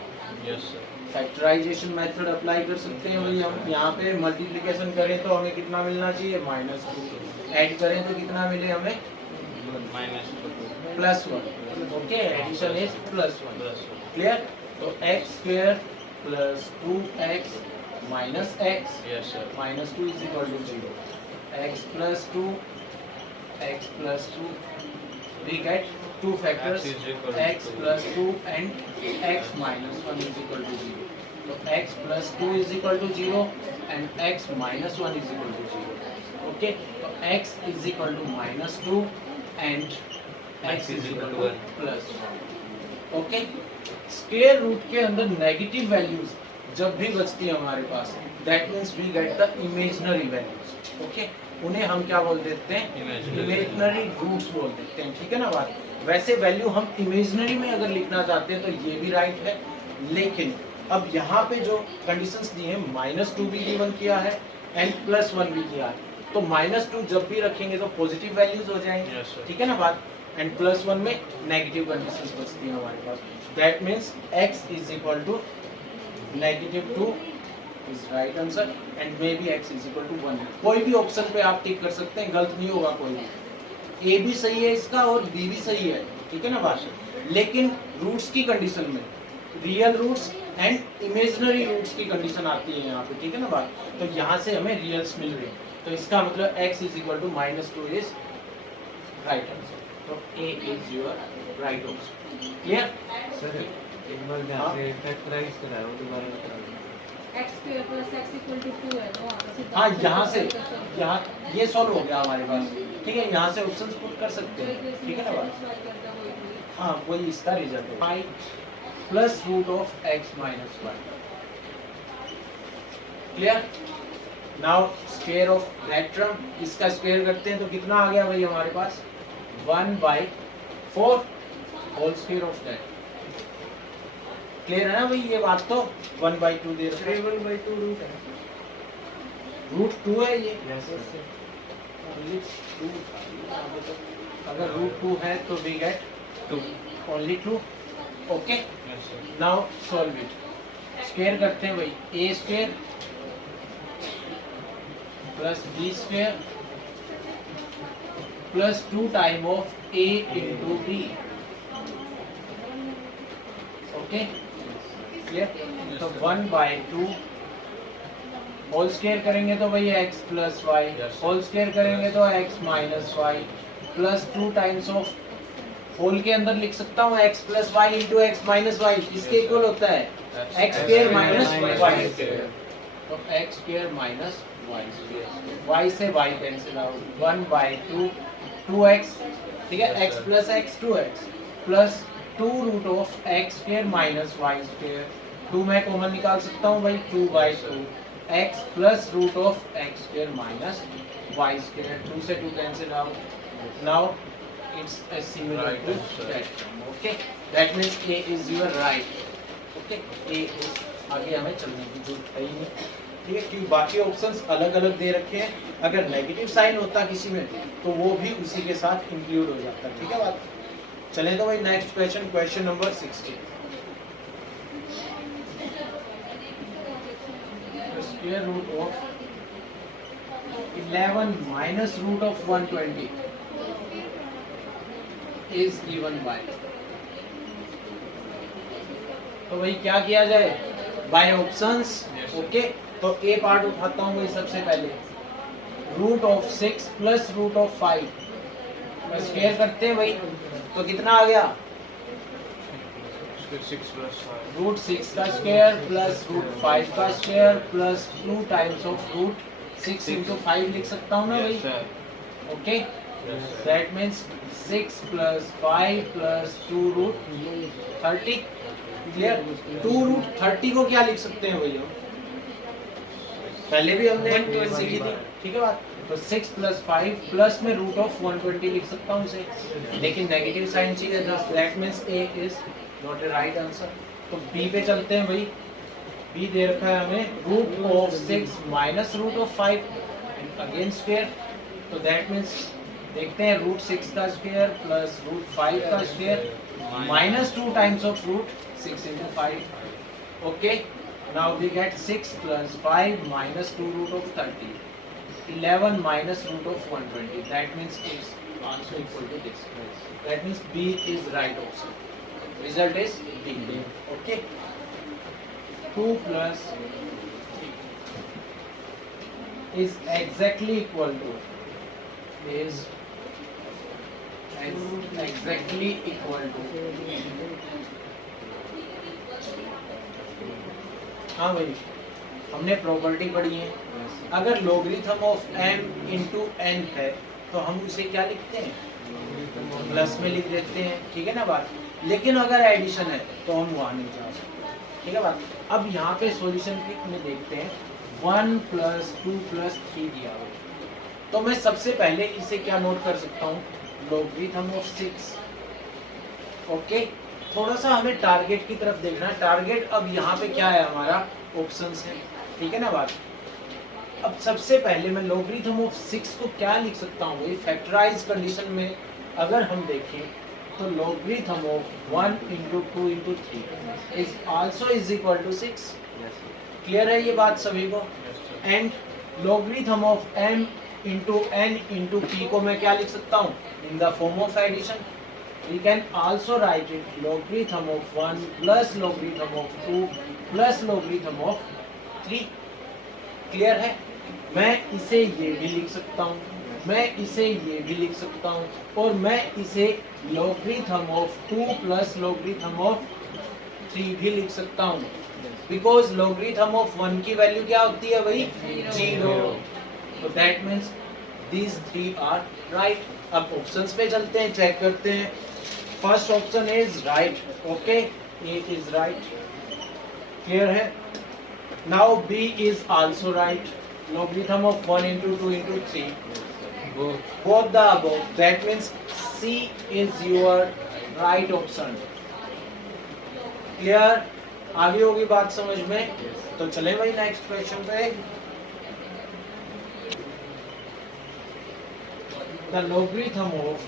Yes sir, factorisation method apply कर सकते हैं भाई हम। यहाँ पे मल्टीप्लिकेशन करें तो हमें कितना मिलना चाहिए, -2, ऐड करें तो कितना मिले हमें, +1। Okay, addition is +1, clear. तो x square plus 2x minus x minus 2 is equal to 0, x plus 2 we get 2 factors, x plus 2 and x minus 1 is equal to 0. So x plus 2 is equal to 0 and x minus 1 is equal to 0. Okay, so x is equal to -2 and x is equal to +1. Okay, square root के अंदर negative values जब भी बचती है हमारे पास, that means we get the imaginary values. Okay, उन्हें हम क्या बोल देते हैं, इमेजिनरी रूट्स बोल देते हैं, ठीक है ना बात। वैसे वैल्यू हम इमेजिनरी में अगर लिखना चाहते हैं तो ये भी राइट है, लेकिन अब यहाँ पे जो कंडीशंस दी हैं, -2 भी गिवन किया है एंड +1 भी किया है, तो -2 जब भी रखेंगे तो पॉजिटिव वैल्यूज हो जाएंगे, ठीक है ना बात, एंड +1 में नेगेटिव कंडीशंस बचती हैं हमारे पास। That means x is equal to -2 is right answer and may be x is equal to 1। कोई भी ऑप्शन पे आप टिक कर सकते हैं, गलत नहीं होगा कोई भी। A भी सही है इसका और B भी सही है, ठीक है ना बात। लेकिन रूट्स की कंडीशन में real roots and imaginary roots की कंडीशन आती है यहाँ पे, ठीक है ना बात। तो यहाँ से हमें रियल्स मिल रहे हैं, तो इसका मतलब x is equal to -2 is right answer. तो A is your right option. Clear sir एक बार जहाँ से फैक्टराइज करा है वो दोबारा बता दो। x square plus x equal to 2 है तो वहाँ पे सीधा हाँ यहाँ से यहाँ ये सॉल्व हो गया हमारे पास, ठीक है। यहाँ से ऑप्शन पुट कर सकते हैं, ठीक है ना बात। हाँ वही इसका रिजल्ट है five plus root of x minus one. Clear. Now square of that term, इसका स्क्वायर करते हैं तो कितना आ गया भाई हमारे पास 1/4 whole square of that. Clear है ना भाई ये बात। तो 1/2 दे रखा है, 1/2 रूट है, रूट 2 है ये। Yes sir. अगर रूट 2 है तो we get 2 only 2। Okay now solve it. Square करते हैं भाई a square plus b square plus 2 time of a into b। Okay clear. तो 1/2 होल स्क्वायर करेंगे तो भाई x plus y, whole square करेंगे तो x minus y plus 2 times of whole के अंदर लिख सकता हूँ x plus y into x minus y, इसके इक्वल होता है x square minus y square. तो x square minus y square, y से y कैंसिल आउट, 1/2 2x, ठीक है। x plus x 2x plus 2 root of x square minus y square. 2 मैं common निकाल सकता हूँ भाई, 2/2 x plus root of x square minus y square. 2 से 2 cancel out. Now it's similar to that. Okay, that means A is your right. Okay, A is आगे हमें चलने की जरूरत है ही नहीं, ठीक है, क्योंकि बाकी ऑप्शंस अलग अलग दे रखे हैं। अगर नेगेटिव साइन होता किसी में तो वो भी उसी के साथ इंक्लूड हो जाता, ठीक है बात। चलें तो भाई next question, question number 16। Square root of 11 minus root of 120 is given by। तो भाई क्या किया जाए, बाय ऑप्शंस। ओके तो ए पार्ट उठाता हूँ भाई सबसे पहले, root of 6 plus root of 5 square करते हैं भाई तो कितना आ गया 6 प्लस 5 रूट 6 का स्क्वायर प्लस रूट 5 का square plus 2 times of root 6 into 5 लिख सकता हूँ ना भाई। Okay that means 6 plus 5 plus 2 root 30। Clear. 2 root 30 को क्या लिख सकते हैं भैया, पहले भी हमने 120 सीखी थी, ठीक है बात। तो 6 प्लस 5 प्लस में रूट ऑफ 120 लिख सकता हूँ इसे, लेकिन नेगेटिव साइन चाहिए था। That means A is not A right answer. तो बी पे चलते हैं भाई। बी दे रखा है हमें root of 6 minus root of 5 and again square. तो दैट मींस देखते हैं रूट 6 का स्क्वायर प्लस रूट 5 का square minus 2 times of root 6 into 5। Okay now we get 6 plus 5 minus 2 root of 30, 11 minus root of 120। That means it's also equal to this. That means B is right option. Result is B. Okay 2 प्लस is exactly equal to is exactly equal to। हाँ भाई हमने property पढ़ी है, अगर logarithm of m into n है तो हम उसे क्या लिखते हैं, प्लस में लिख देते हैं, ठीक है ना बात। लेकिन अगर एडिशन है तो हम वहां नहीं जा सकते, ठीक है बात। अब यहाँ पे सॉल्यूशन में देखते हैं 1 प्लस 2 प्लस 3 दिया हुआ, तो मैं सबसे पहले इसे क्या नोट कर सकता हूँ, लॉगरिथम ऑफ 6। ओके थोड़ा सा हमें टारगेट की तरफ देखना है। टारगेट अब यहाँ पे क्या है हमारा, ऑप्शंस है, ठीक है ना बात। अब सबसे पहले मैं लॉगरिथम ऑफ 6 को क्या लिख सकता हूँ भाई, फैक्टराइज कंडीशन में अगर हम देखें तो logarithm of 1 into 2 into 3 is also is equal to 6। Clear है ये बात सभी को। And logarithm of m into n into p को मैं क्या लिख सकता हूँ, in the form of addition. We can also write it logarithm of 1 plus logarithm of 2 plus logarithm of 3। Clear है। मैं इसे ये भी लिख सकता हूँ मैं इसे ये भी लिख सकता हूँ, और मैं इसे logarithm of 2 plus logarithm of 3 भी लिख सकता हूँ, बिकॉज लॉगरिथम ऑफ 1 की वैल्यू क्या होती है भाई? 0। तो दैट मीन्स these 3 are right. अब ऑप्शंस पे चलते हैं, चेक करते हैं। First option is right, okay, A is right, clear है। Now B is also right, logarithm of 1 into 2 into 3, both the above, that means C is your right option. Clear? आगे होगी बात समझ में? तो चले भाई नेक्स्ट क्वेश्चन पे। The logarithm of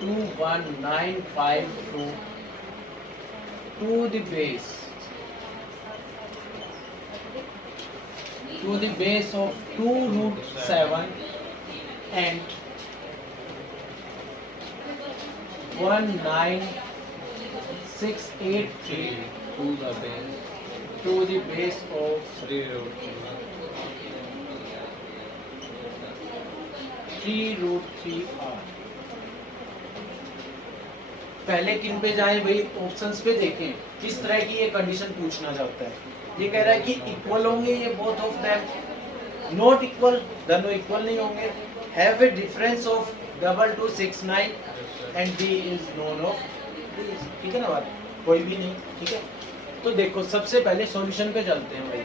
21952 to the base of 2 root 7 and 19683 to the base of 3 root 3 r। पहले किन पे जाएं भाई? ऑप्शंस पे देखें किस तरह की ये कंडीशन पूछना चाहता है। ये कह रहा है कि इक्वल होंगे ये both of them, not equal, दोनों इक्वल नहीं होंगे, have a difference of 2269 and B is known of, ठीक है ना बात? कोई भी नहीं, ठीक है। तो देखो सबसे पहले सॉल्यूशन पे चलते हैं भाई,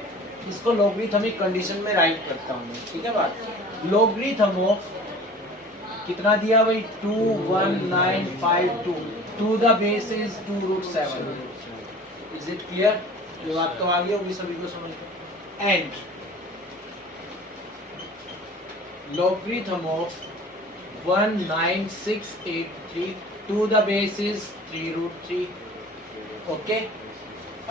इसको लॉगरिथमिक कंडीशन में राइट करता हूँ, ठीक है बात। लॉगरिथम ऑफ कितना दिया भाई? 21952 to the base is 2 root 7। Is it clear? ये बात तो आ गई होगी सभी को समझ में। And logarithm of 19683 to the base is 3 root 3, ओके।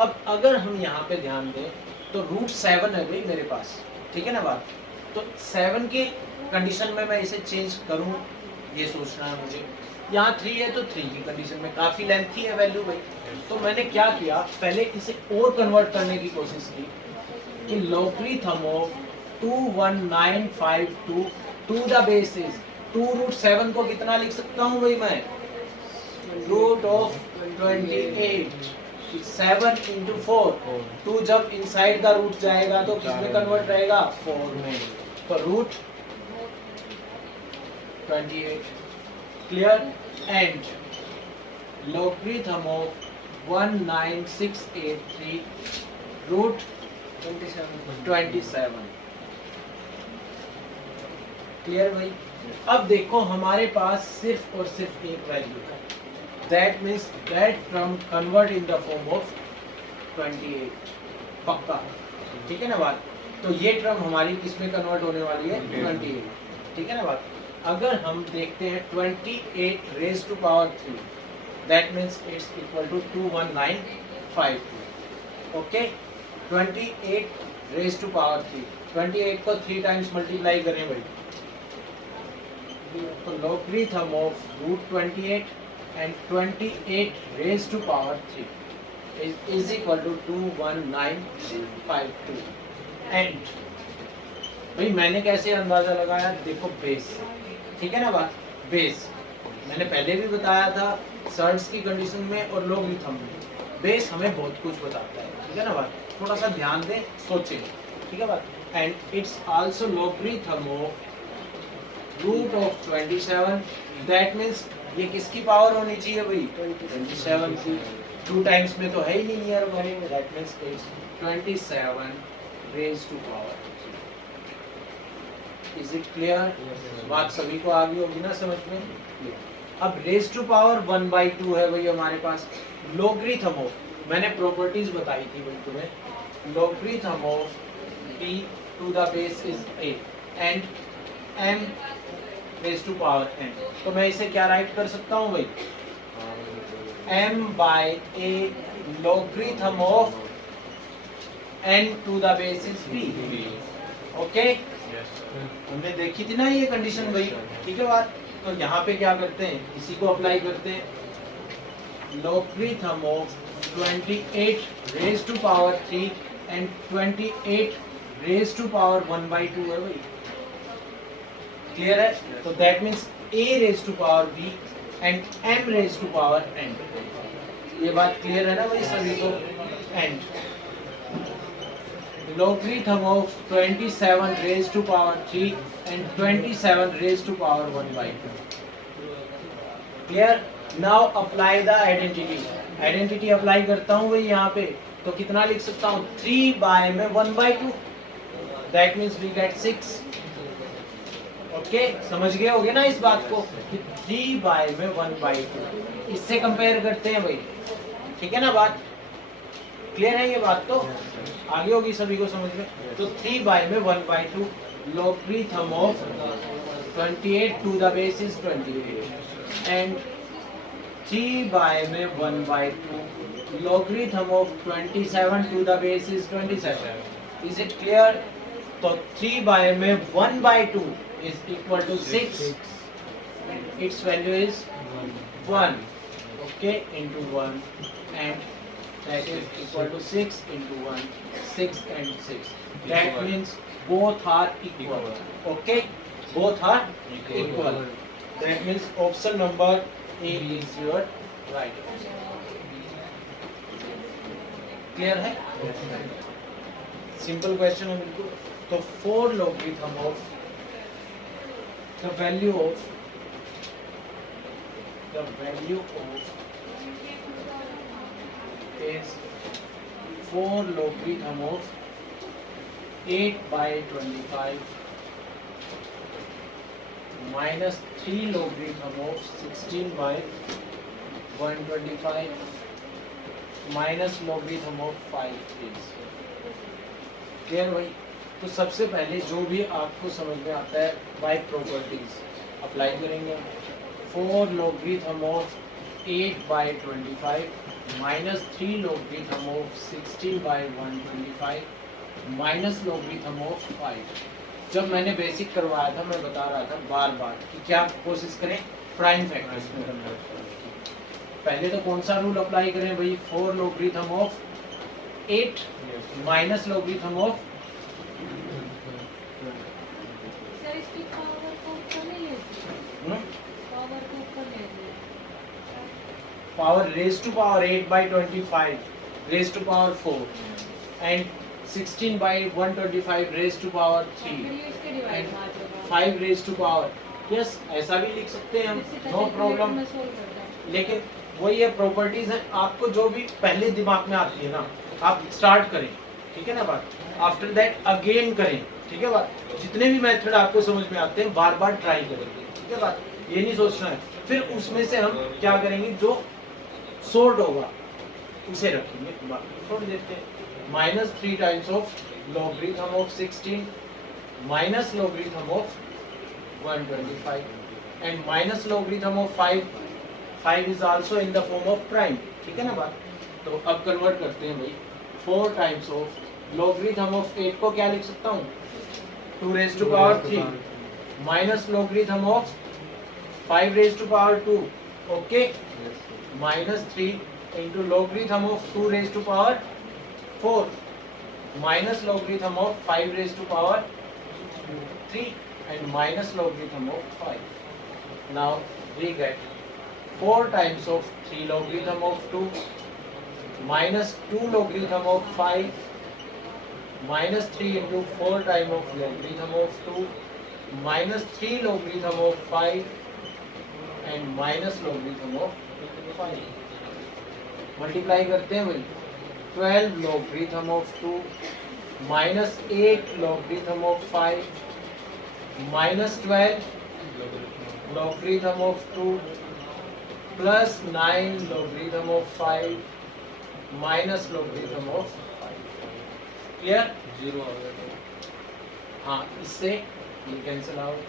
अब अगर हम यहाँ पे ध्यान दें तो रूट 7 है भाई मेरे पास, ठीक है ना बात। तो 7 की कंडीशन में मैं इसे चेंज करूँ, ये सोचना है मुझे। यहाँ 3 है तो 3 की कंडीशन में काफी लेंथी है वैल्यू भाई। तो मैंने क्या किया, पहले इसे और कन्वर्ट करने की कोशिश की कि logarithm of 21952 to the base is 2 root 7 को कितना लिख सकता हूँ भाई मैं? Root of 28, 7 into 4। 2 जब इनसाइड द रूट जाएगा तो किसमें कन्वर्ट रहेगा? 4 में। तो root 28, clear. And logarithm of 19683 root 27, clear भाई। अब देखो हमारे पास सिर्फ और सिर्फ एक वैल्यू है, that means that term convert in the form of 28, पक्का, ठीक है ना बात। तो ये टर्म हमारी किस में कन्वर्ट होने वाली है? 28, ठीक है ना बात। अगर हम देखते हैं 28 raised to power 3, that means it's equal to 21952, okay। 28 raised to power 3, 28 को 3 times मल्टीप्लाई करें भाई, तो logarithm of root 28 and 28 raised to power 3 is equal to 21952। And भाई मैंने कैसे अंदाजा लगाया? देखो बेस, ठीक है ना बात। बेस मैंने पहले भी बताया था सर्ट्स की कंडीशन में और लॉगरिथम में, बेस हमें बहुत कुछ बताता है, ठीक है ना बात। थोड़ा सा ध्यान दें, सोचें, ठीक है बात। And it's also logarithm of root of 27, that means ये किसकी पावर होनी चाहिए भाई? 27 की। 2 टाइम्स में तो है ही नहीं यार भाई, that means it's 27 raise to power. Is it clear? बात सभी को आ गई होगी ना समझ में? अब रेज़ टू पावर 1/2 है भाई हमारे पास। लॉगरिथम ऑफ, मैंने प्रॉपर्टीज बताई थी भाई तुम्हें, logarithm of b to the base is a and m raise to power n। तो मैं इसे क्या राइट कर सकता हूँ भाई? m/a logarithm of n to the base is b, okay. हमने देखी थी ना ये कंडीशन भाई, ठीक है बात। तो यहाँ पे क्या करते हैं, इसी को अप्लाई करते हैं। Logarithm of 28 raised to power 3 and 28 raised to power 1/2 है भाई. Clear है? तो that means a raised to power b and m raised to power n. ये बात clear है ना भाई सभी को? And logarithm of 27 raised to power 3 and 27 raised to power 1/2. Clear? Now apply the identity. Identity apply करता हूँ भाई यहाँ पे, तो कितना लिख सकता हूँ? 3 by में 1/2. That means we get 6. Okay, समझ गए होगे ना इस बात को कि 3 by में 1/2. इससे कंपेयर करते हैं भाई, ठीक है ना बात? क्लियर है ये बात? तो आगे होगी सभी को समझ में. तो 3 by में 1/2 logarithm of 28 to the base is 28 and 3 by में 1/2 logarithm of 27 to the base is 27. Is it clear? तो 3 by में 1/2 is equal to 6 and its value is 1. Okay, into 1 and that is equal to 6 into 1, 6 and 6. That means both are equal. Okay, both are equal. That means option number A is your right answer. Clear है? Simple question है बिल्कुल. तो 4 logarithm of the value of is 4 logarithm of 8 by 25 minus 3 logarithm of 16 by 125 minus logarithm of 5 is. Clear भाई? तो सबसे पहले जो भी आपको समझ में आता है बाय प्रॉपर्टीज अप्लाई करेंगे. 4 logarithm of 8 by 25 minus 3 logarithm of 16 by 125 minus logarithm of 5. जब मैंने बेसिक करवाया था मैं बता रहा था बार बार कि क्या कोशिश करें प्राइम फैक्टर्स में करना. पहले तो कौन सा रूल अप्लाई करें भाई? 4 logarithm of 8 minus logarithm of sir इसकी पावर को ऊपर नहीं लेते, पावर को ऊपर ले लिया. power raised to power 8 by 25 raised to power 4 and 16 by 125 raised to power 3 फिर ये इसके डिवाइड and मार दो. 5 raised to power. yes, ऐसा भी लिख सकते हैं हम, नो प्रॉब्लम. में सोल्व करता है. लेकिन वही ये प्रॉपर्टीज है, आपको जो भी पहले दिमाग में आती है ना आप स्टार्ट करें, ठीक है ना बात? आफ्टर दैट अगेन करें, ठीक है बात? जितने भी मेथड आपको समझ में आते हैं बार बार ट्राई करेंगे, ठीक है बात? ये नहीं सोचना है. फिर उसमें से हम क्या करेंगे, जो सोल्ड होगा उसे रखेंगे, बाकी छोड़ देते हैं. -3 times of logarithm of 16 minus logarithm of 125 and minus logarithm of 5. 5 is also in the form of prime, ठीक है ना बात? तो अब कन्वर्ट करते हैं भाई. 4 times of logarithm of 8 को क्या लिख सकता हूँ? 2 raised to power 3 minus logarithm of 5 raised to power 2. Okay, minus 3 into logarithm of 2 raised to power 4 minus logarithm of 5 raised to power 3 and minus logarithm of 5. Now we get 4 times of 3 logarithm of 2 minus 2 logarithm of 5 minus 3 into 4 times of logarithm of 2 minus 3 logarithm of 5 and minus logarithm of 5. Multiply करते हैं भाई. 12 logarithm of 2 minus 8 logarithm of 5 minus 12 logarithm of 2 plus 9 logarithm of 5 minus logarithm of 5. Clear? 0 आ गया. हाँ, इससे ये cancel out.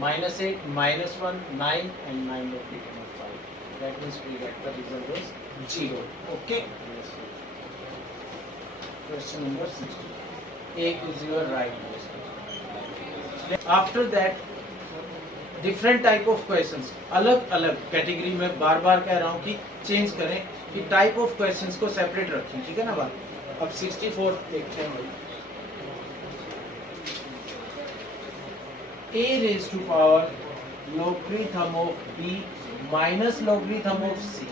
-8 -1 9 and 9 logarithm of 5. That means we get the result is 0. Okay. Question number 16. A is your right answer. After that, different type of questions, अलग अलग category में बार बार कह रहा हूँ कि चेंज करें, कि टाइप ऑफ क्वेश्चंस को सेपरेट रखें, ठीक है ना बात। अब 64 देखते हैं भाई। a raised to power logarithm of b minus logarithm of c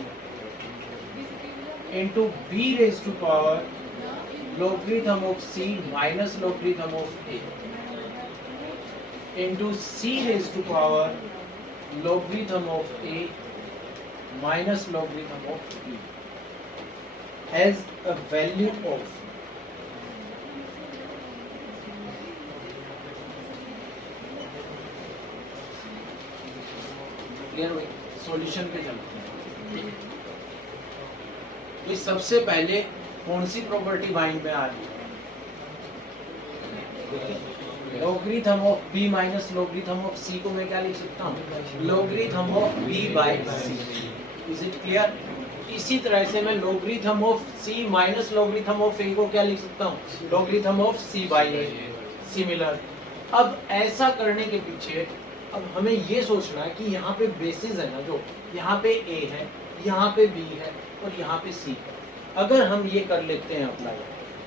into b raised to power logarithm of c minus logarithm of a into c raised to power logarithm of a minus logarithm of b has a value of solution पे चलते हैं। ये सबसे पहले कौन सी property mind में आ रही है? Logarithm of b minus logarithm of c को मैं क्या लिख सकता हूँ? Logarithm of b by c। Is it clear? इसी तरह से मैं logarithm of c minus logarithm of a को क्या लिख सकता हूँ? Logarithm of c by a। Similar. अब ऐसा करने के पीछे अब हमें ये सोचना है कि यहाँ पे बेसिस है ना, जो यहाँ पे a है, यहाँ पे b है और यहाँ पे c है। अगर हम ये कर लेते हैं अप्लाई,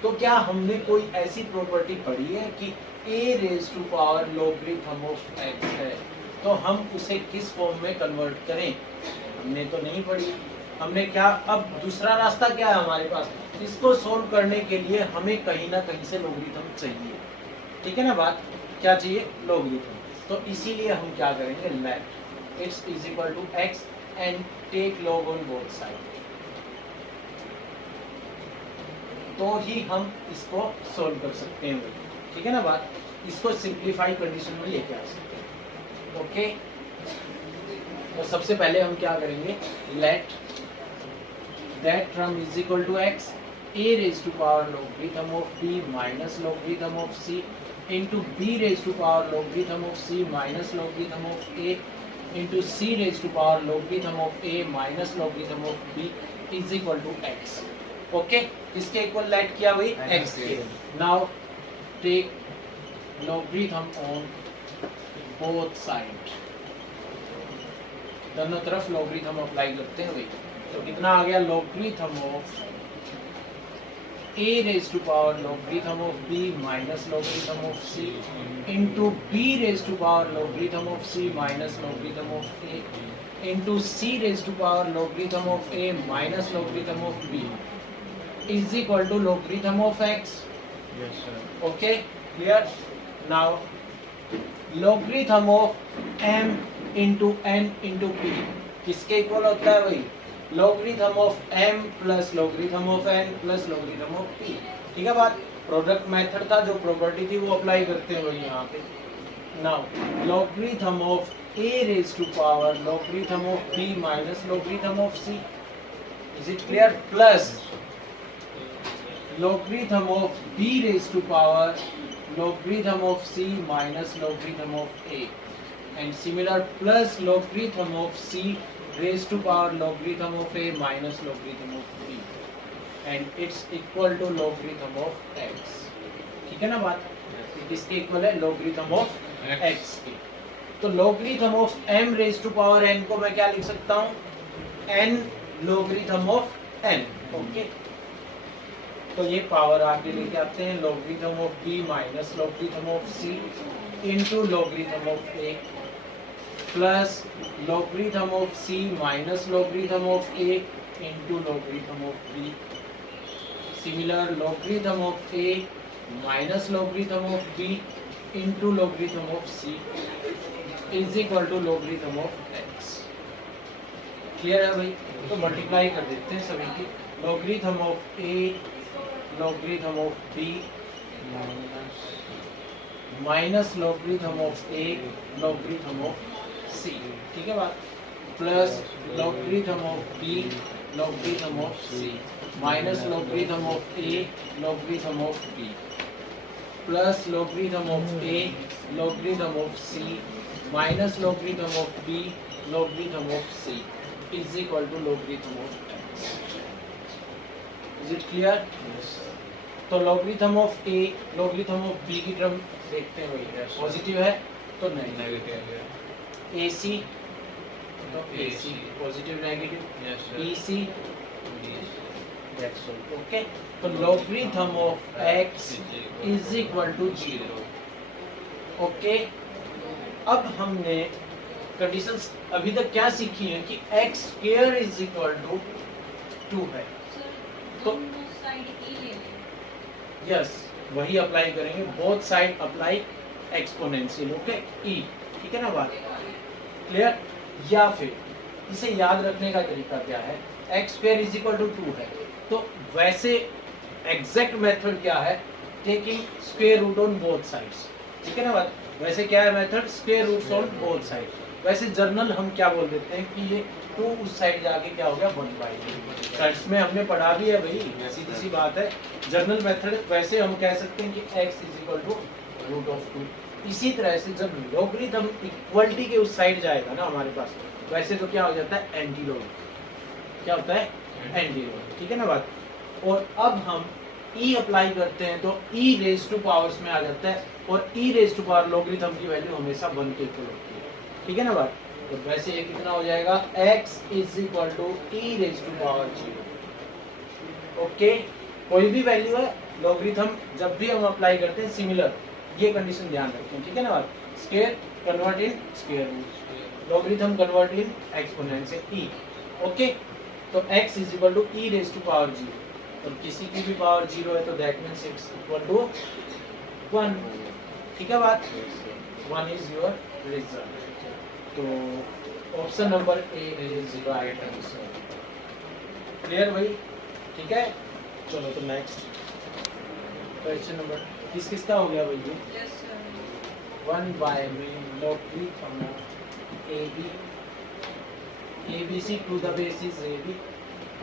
तो क्या हमने कोई ऐसी प्रॉपर्टी पढ़ी है कि a raise to power logarithm of x है, तो हम उसे किस फॉर्म में कन्वर्ट करें? हमने तो नहीं पढ़ी। हमने क्या, अब दूसरा रास्ता क्या है हमारे पास? इसको सोल्व करने के लिए हमें कहीं ना कहीं से लॉगरिथम चाहिए, ठीक है ना बात? क्या चाहिए? लॉगरिथम। तो इसीलिए हम क्या करेंगे? Let x is equal to x and take log on both side, तो ही हम इसको सोल्व कर सकते हैं, ठीक है ना बात? इसको सिंप्लीफाई कंडीशन में लेके आ सकते हैं। ओके, तो सबसे पहले हम क्या करेंगे? Let that term is equal to x a raise to power logarithm of b minus logarithm of c into b raised to power logarithm of c minus logarithm of a into c raised to power logarithm of a minus logarithm of b is equal to x. Okay, इसके equal let किया भाई x के। Now take logarithm on both side, दोनों तरफ logarithm apply करते हैं भाई। तो कितना आ गया? logarithm of a raised to power logarithm of b minus logarithm of c into b raised to power logarithm of c minus logarithm of a into c raised to power logarithm of a minus logarithm of b is equal to logarithm of x. Yes, sir. Okay, clear? Now logarithm of m into n into p किसके equal होता है भाई? Logarithm of m plus logarithm of n plus logarithm of p, ठीक है बात? Product method था, जो property थी वो अप्लाई करते हैं भाई यहाँ पे। Now logarithm of a raise to power logarithm of b minus logarithm of c, is it clear? Plus logarithm of b raise to power logarithm of c minus logarithm of a and similar, plus logarithm of c raised to power logarithm of a minus logarithm of b and it's equal to logarithm of x, ठीक है ना बात? किसके equal है? logarithm of x की। तो logarithm of m raised to power n को मैं क्या लिख सकता हूँ? n logarithm of n। Okay, तो ये पावर आगे लेके आते हैं, logarithm of b minus logarithm of c into logarithm of a plus logarithm of c minus logarithm of a into logarithm of b, similar logarithm of a minus logarithm of b into logarithm of c is equal to logarithm of x. Clear है भाई? तो multiply कर देते हैं सभी की। logarithm of a logarithm of b minus logarithm of a logarithm of c, ठीक है बात? Plus logarithm of b logarithm of c minus logarithm of a logarithm of b plus logarithm of a logarithm of c minus logarithm of b logarithm of c is equal to logarithm of x. Is it clear? Yes. तो logarithm of a logarithm of b की term देखते हैं भाई, positive है तो नहीं, negative है। AC तो AC positive negative, Yes, sir. BC Yes. That's all. Okay, तो logarithm of x is equal to 0। Okay, अब हमने कंडीशंस अभी तक क्या सीखी है कि x square is equal to 2 है। सर तो- दोनों साइड ई ले लें। यस, वही अप्लाई करेंगे, both side apply exponential. Okay, e, ठीक है ना बात, क्लियर। या फिर इसे याद रखने का तरीका क्या है, x square is equal to 2 है, तो वैसे एग्जैक्ट मेथड क्या है, taking square root on both sides, ठीक है ना बात। वैसे क्या है method, square roots on both side. वैसे जर्नल हम क्या बोल देते हैं कि ये 2 उस साइड जाके क्या हो गया 1/2। साइड्स में हमने पढ़ा भी है भाई, सीधी सी बात है। जर्नल मेथड वैसे हम कह सकते हैं कि x is equal to root of 2। इसी तरह से जब लॉगरिथम इक्वलिटी के उस साइड जाएगा ना हमारे पास, वैसे तो क्या हो जाता है एंटी लॉग, क्या होता है एंटी लॉग, ठीक है ना बात। और अब हम e अप्लाई करते हैं तो e रेज टू पावर्स में आ जाता है, और e raise to power logarithm की वैल्यू हमेशा 1 के इक्वल होती है, ठीक है ना बात। तो वैसे ये कितना हो जाएगा, x is equal to e raise to power 0। Okay, कोई भी वैल्यू है लॉगरिथम जब भी हम अप्लाई करते हैं सिमिलर, ये कंडीशन ध्यान रखें, ठीक है ना बात। Square convert in square root, logarithm convert in exponent से e। ओके, तो x is equal to e raise to power 0, और किसी की भी पावर 0 है तो that means it's equal to 1, ठीक है बात। 1 इज योर रिजल्ट। तो option number A is right answer. Clear भाई, ठीक है। चलो तो नेक्स्ट क्वेश्चन नंबर किसका हो गया भाई ये, यस सर। 1/में logarithm of ABC to the base is AB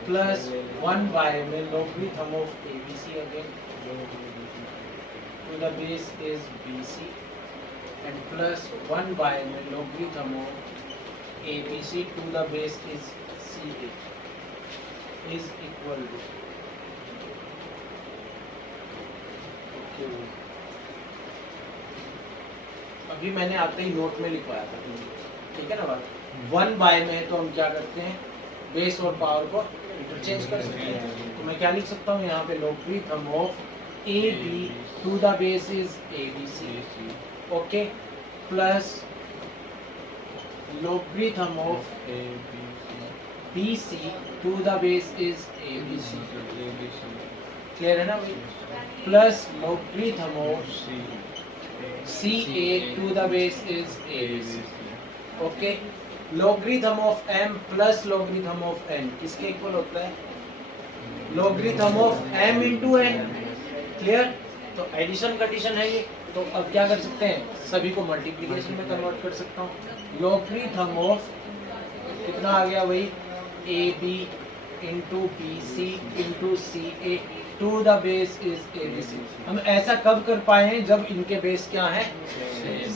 plus 1/में logarithm of ABC again to the base is BC and plus 1/में logarithm of ABC to the base is CA is equal to, okay, अभी मैंने आते ही note में लिखवाया था, ठीक है ना बात। 1/में तो हम क्या करते हैं, बेस और पावर को इंटरचेंज कर सकते हैं, तो मैं क्या लिख सकता हूँ यहाँ पे, logarithm of AB to the base is ABC, okay, plus logarithm of BC to the base is ABC, clear है ना भाई, plus logarithm of CA to the base is ABC, okay. logarithm of M plus logarithm of N किसके equal होता है, logarithm of M into N, clear. तो addition condition है ये, तो अब क्या कर सकते हैं, सभी को मल्टीप्लिकेशन में कन्वर्ट कर सकता हूँ। लॉगरिथम ऑफ कितना आ गया भाई, AB into BC into CA to the base is ABC। हम ऐसा कब कर पाए हैं, जब इनके बेस क्या है,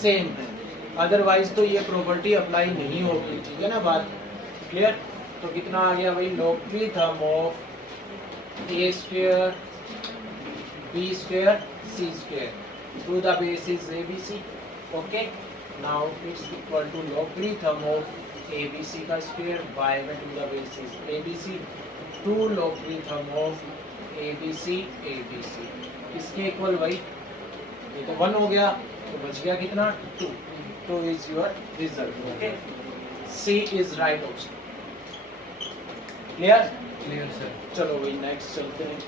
सेम है, अदरवाइज तो ये प्रॉपर्टी अप्लाई नहीं होगी, ठीक है ना बात, क्लियर। तो कितना आ गया भाई, logarithm of A square B square C square to the base is ABC, okay। Now it's equal to logarithm of ABC का square y में to the base is ABC, 2 logarithm of ABC इसके equal भाई, ये तो 1 हो गया, तो बच गया कितना 2 is your result, okay। C is right option, clear। Clear, sir. चलो भाई नेक्स्ट चलते हैं।